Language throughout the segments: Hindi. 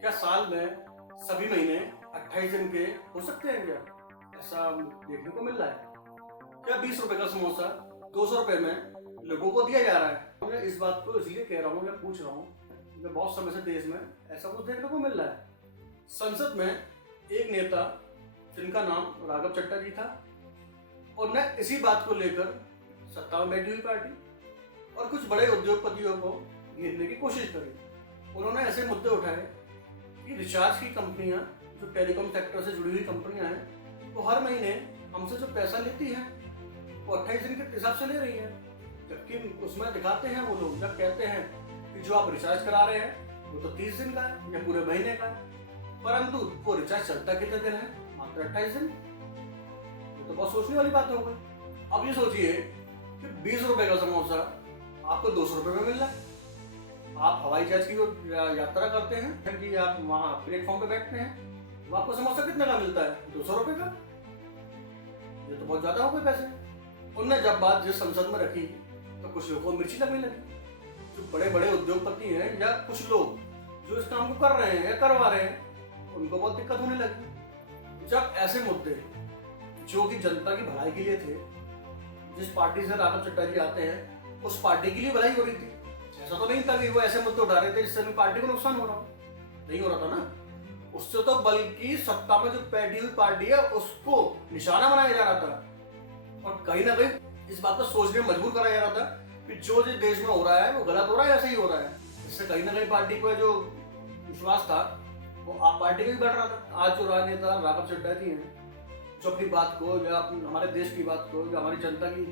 क्या साल में सभी महीने 28 दिन के हो सकते हैं क्या? ऐसा देखने को मिल रहा है। क्या 20 रुपए का समोसा 200 रुपए में लोगों को दिया जा रहा है? मैं इस बात को इसलिए कह रहा हूँ, मैं पूछ रहा हूँ, मैं बहुत समय से देश में ऐसा कुछ देखने को मिल रहा है। संसद में एक नेता जिनका नाम राघव चड्ढा जी था, और न इसी बात को लेकर सत्ता में बैठी हुई पार्टी और कुछ बड़े उद्योगपतियों को घेरने की कोशिश करी। उन्होंने ऐसे मुद्दे उठाए कि रिचार्ज की कंपनियां, जो टेलीकॉम सेक्टर से जुड़ी हुई कंपनियां हैं, वो हर महीने हमसे जो पैसा लेती हैं वो 28 दिन के हिसाब से ले रही हैं, जबकि उसमें दिखाते हैं वो लोग, जब कहते हैं कि जो आप रिचार्ज करा रहे हैं वो तो 30 दिन का है या पूरे महीने का है, परंतु वो रिचार्ज चलता कितने दिन है? मात्र 28 दिन। ये तो बहुत सोचने वाली बात हो गई। अब ये सोचिए कि 20 रुपए का समोसा आपको 200 रुपए में मिल रहा है। आप हवाई जहाज की जो यात्रा करते हैं कि आप वहाँ प्लेटफॉर्म पे बैठते हैं, वो आपको समोसा कितने का मिलता है? 200 रुपए का। ये तो बहुत ज्यादा हो गए पैसे। उनने जब बात जिस संसद में रखी तो कुछ लोगों को मिर्ची लगने लगी। जो बड़े बड़े उद्योगपति हैं या कुछ लोग जो इस काम को कर रहे हैं या करवा रहे हैं, उनको बहुत दिक्कत होने लगी। जब ऐसे मुद्दे जो कि जनता की भलाई के लिए थे, जिस पार्टी से राघव चड्ढा जी आते हैं उस पार्टी के लिए भलाई हो रही थी, ऐसा तो नहीं था कि वो ऐसे मुद्दे उठा रहे थे जिससे पार्टी को नुकसान हो रहा हो। नहीं हो रहा था ना। उससे तो बल्कि सत्ता में जो बैठी हुई पार्टी है उसको निशाना बनाया जा रहा था, और कहीं ना कहीं इस बात को सोचने में मजबूर कराया जा रहा था कि जो देश में हो रहा है वो गलत हो रहा है या सही हो रहा है। इससे कहीं ना कहीं पार्टी को जो विश्वास था वो आप पार्टी का भी बढ़ रहा था। आज जो राजनेता राघव चड्ढा जी हैं, जो अपनी बात को या हमारे देश की बात को या हमारी जनता की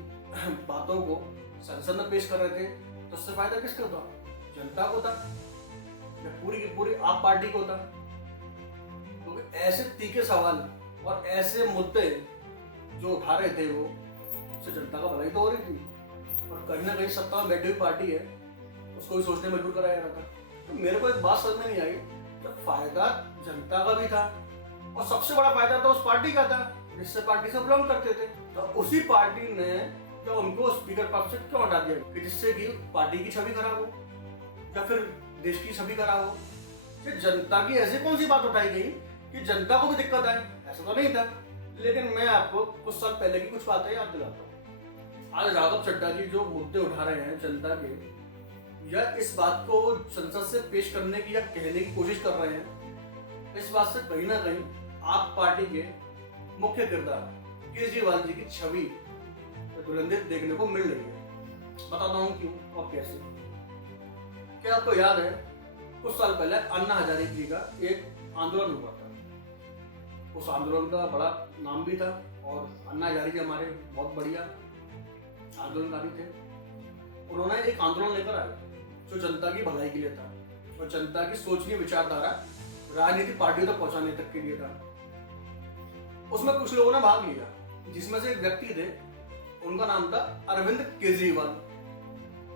बातों को संसद में पेश कर रहे थे, तो उससे फायदा किसको था? जनता को था या पूरी की पूरी आप पार्टी को था? क्योंकि तो ऐसे तीखे सवाल और ऐसे मुद्दे जो उठा रहे थे वो, उससे जनता का भलाई तो हो रही थी, और कहीं ना कहीं सत्ता में बैठी हुई पार्टी है उसको भी सोचने मजबूर कराया जा रहा था। तो मेरे को एक बात समझ में नहीं आई, जब फायदा जनता का भी था और सबसे बड़ा फायदा तो उस पार्टी का था जिससे पार्टी से बिलोंग करते थे, तो उसी पार्टी ने तो उनको स्पीकर पद से क्यों हटा दिया कि जिससे कि पार्टी की छवि खराब हो या फिर देश की छवि खराब हो? कि जनता की ऐसी कौन सी बात उठाई गई कि जनता को भी दिक्कत आए? ऐसा तो नहीं था। लेकिन मैं आपको कुछ साल पहले की कुछ बातें याद दिलाता हूँ। आज राघव चड्ढा जी जो मुद्दे उठा रहे हैं जनता के, या इस बात को संसद से पेश करने की या कहने की कोशिश कर रहे हैं, इस बात से कहीं ना कहीं आप पार्टी के मुख्य किरदार केजरीवाल जी की छवि धुलंधित देखने को मिल रही है। बताता हूँ क्यों और कैसे। क्या आपको याद है कुछ साल पहले अन्ना हजारे जी का एक आंदोलन हुआ था? उस आंदोलन का बड़ा नाम भी था, और अन्ना हजारे जी हमारे बहुत बढ़िया आंदोलनकारी थे। उन्होंने एक आंदोलन लेकर आए जो जनता की भलाई के लिए था और जनता की सोचनी विचारधारा राजनीतिक पार्टियों तक पहुंचाने तक के लिए था। उसमें कुछ लोगों ने भाग लिया, जिसमें से एक व्यक्ति थे, उनका नाम था अरविंद केजरीवाल,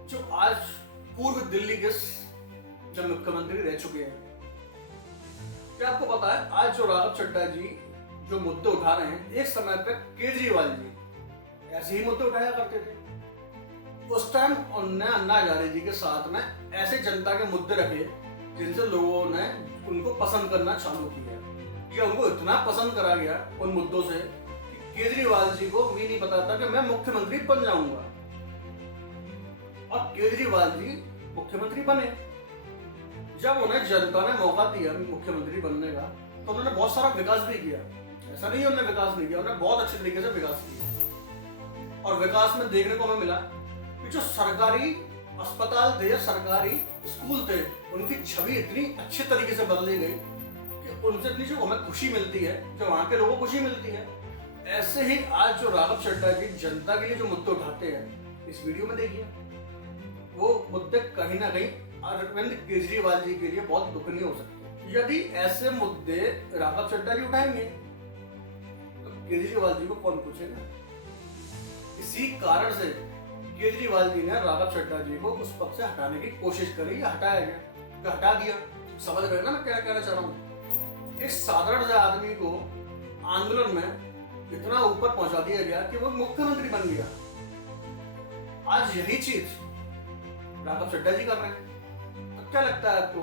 जो आज पूर्व दिल्ली के जब मुख्यमंत्री रह चुके हैं। क्या आपको पता है आज जो राघव चड्ढा जी जो मुद्दे उठा रहे हैं, एक समय पर केजरीवाल जी ऐसे ही मुद्दे उठाया करते थे। उस टाइम उन्होंने अन्ना हजारे जी के साथ में ऐसे जनता के मुद्दे रखे जिनसे लोगों ने उनको पसंद करना चालू किया, या उनको इतना पसंद करा गया उन मुद्दों से कि केजरीवाल जी को भी नहीं पता था कि मैं मुख्यमंत्री बन जाऊंगा, और केजरीवाल जी मुख्यमंत्री बने। जब उन्हें जनता ने मौका दिया मुख्यमंत्री बनने का, तो उन्होंने बहुत सारा विकास भी किया। ऐसा नहीं उन्होंने विकास नहीं किया, उन्होंने बहुत अच्छे तरीके से विकास किया। और विकास में देखने को हमें मिला कि जो सरकारी अस्पताल थे या सरकारी स्कूल थे, उनकी छवि इतनी अच्छे तरीके से बदली गई कि उनसे इतनी जो हमें खुशी मिलती है, जो वहां के लोगों को खुशी मिलती है। ऐसे ही आज जो राघव चड्ढा जी जनता के लिए जो मुद्दे उठाते हैं, इस वीडियो में देखिए, वो मुद्दे कहीं ना कहीं अरविंद केजरीवाल जी के लिए बहुत दुखनीय हो सकते हैं। यदि ऐसे मुद्दे राघव चड्ढा जी उठाएंगे तो केजरीवाल जी को कौन पूछेगा? इसी कारण से केजरीवाल जी ने राघव चड्ढा जी को उस पद से हटाने की कोशिश करी, या हटाया गया, तो हटा दिया। समझ रहे हैं ना मैं क्या कहना चाह रहा हूँ? एक साधारण सा आदमी को आंदोलन में इतना ऊपर पहुंचा दिया गया कि वो मुख्यमंत्री बन गया। आज यही चीज राघव चड्ढा जी कर रहे हैं। तो क्या लगता है आपको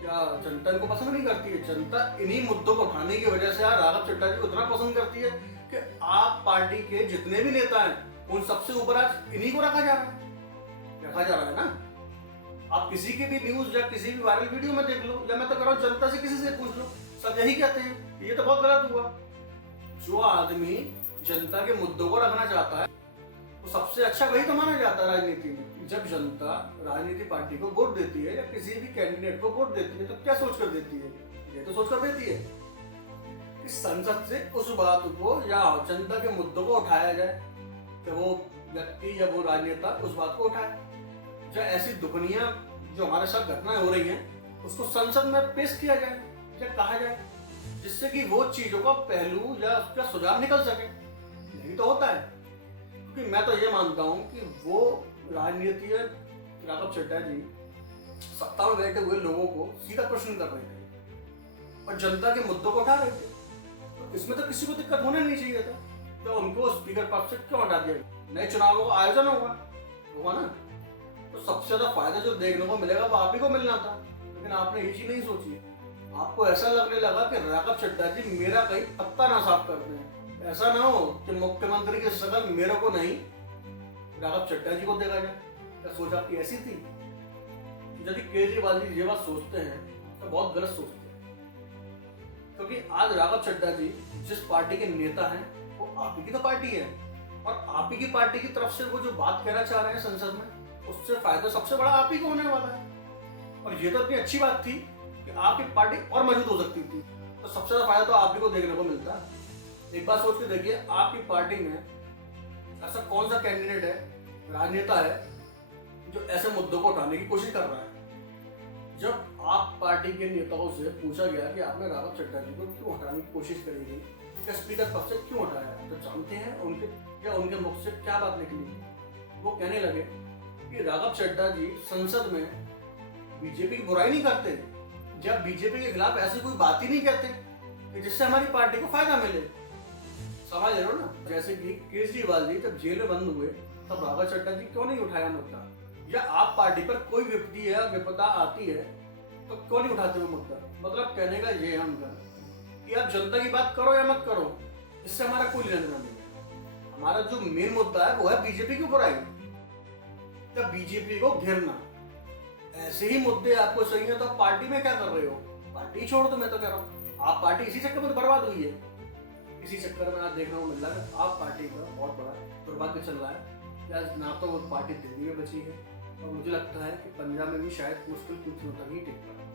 क्या जनता इनको पसंद नहीं करती है? जनता इन्हीं मुद्दों को उठाने की वजह से यार राघव चड्ढा जी को इतना पसंद करती है कि आप पार्टी के जितने भी नेता हैं उन सबसे ऊपर आज इन्हीं को रखा जा रहा है ना। आप किसी के भी न्यूज या किसी भी वायरल वीडियो में देख लो, या मैं तो कह रहा हूँ जनता से किसी से पूछ लो, सब यही कहते हैं ये तो बहुत गलत हुआ। जो आदमी जनता के मुद्दों को रखना चाहता है वो सबसे अच्छा वही तो माना जाता है राजनीति में। जब जनता राजनीति पार्टी को वोट देती है या किसी भी कैंडिडेट को वोट देती है तो क्या सोच कर देती है? ये तो सोच कर देती है कि संसद से उस बात को या जनता के मुद्दों को उठाया जाए, कि वो व्यक्ति या वो राजनेता उस बात को उठाए, या ऐसी दुखनियां जो हमारे साथ घटनाएं हो रही हैं उसको संसद में पेश किया जाए या कहा जाए, जिससे कि वो चीजों का पहलू या उसका सुझाव निकल सके। यही तो होता है। क्योंकि मैं तो ये मानता हूँ कि वो राजनीति राघव चड्ढा जी सत्ता में बैठे हुए लोगों को सीधा प्रश्न कर रहे थे और जनता के मुद्दों को उठा रहे थे, तो इसमें तो किसी को दिक्कत होना नहीं चाहिए था। तो उनको स्पीकर पद से क्यों हटा दिया? नए चुनावों का आयोजन होगा ना, तो सबसे ज्यादा फायदा जो देखने को मिलेगा वो आप ही को मिलना था, लेकिन आपने ये चीज नहीं सोची। आपको ऐसा लगने लगा कि राघव चड्ढा जी मेरा कहीं पत्ता ना साफ कर दें, ऐसा ना हो कि मुख्यमंत्री की शक्ल मेरे को नहीं राघव चड्ढा जी को देखा जाए। क्या सोच आपकी ऐसी थी? यदि केजरीवाल जी ये बात सोचते हैं तो बहुत गलत सोचते हैं, क्योंकि आज राघव चड्ढा जी जिस पार्टी के नेता हैं वो आप ही की तो पार्टी है, और आप ही की पार्टी की तरफ से वो जो बात कहना चाह रहे हैं संसद में, उससे फायदा सबसे बड़ा आप ही को होने वाला है। और ये तो इतनी अच्छी बात थी कि आपकी पार्टी और मजबूत हो सकती थी, तो सबसे ज्यादा फायदा तो आप ही को देखने को मिलता है। एक बात सोच के देखिए, आपकी पार्टी में ऐसा कौन सा कैंडिडेट है, राजनेता है, जो ऐसे मुद्दों को उठाने की कोशिश कर रहा है? जब आप पार्टी के नेताओं से पूछा गया कि आपने राघव चड्ढा जी को क्यों हटाने की कोशिश करेगी, क्या स्पीकर पद से क्यों हटाया, तो जानते हैं उनके मुख से क्या बात निकली? वो कहने लगे कि राघव चड्ढा जी संसद में बीजेपी की बुराई नहीं करते, जब बीजेपी के खिलाफ ऐसी कोई बात ही नहीं कहते कि जिससे हमारी पार्टी को फायदा मिले। समझ रहे हो ना? जैसे कि केजरीवाल जी जब जेल में बंद हुए तब राघव चड्ढा जी क्यों नहीं उठाया मुद्दा, या आप पार्टी पर कोई विपत्ति या विपदा आती है तो क्यों नहीं उठाते वो मुद्दा? मतलब कहने का ये है उनका कि आप जनता की बात करो या मत करो, इससे हमारा कोई लेना देना नहीं। हमारा जो मेन मुद्दा है वो है बीजेपी की बुराई या बीजेपी को घेरना। ऐसे ही मुद्दे आपको चाहिए तो पार्टी में क्या कर रहे हो? पार्टी छोड़ दो। मैं तो कह रहा हूँ आप पार्टी इसी चक्कर में बर्बाद हुई है। इसी चक्कर में आज देखने को मिल रहा है आप पार्टी का बहुत बड़ा दुर्भाग्य चल रहा है। ना तो वो पार्टी दिल्ली में बची है, और मुझे लगता है कि पंजाब में भी शायद मुश्किल कुछ दिनों तक ही टिक पाए।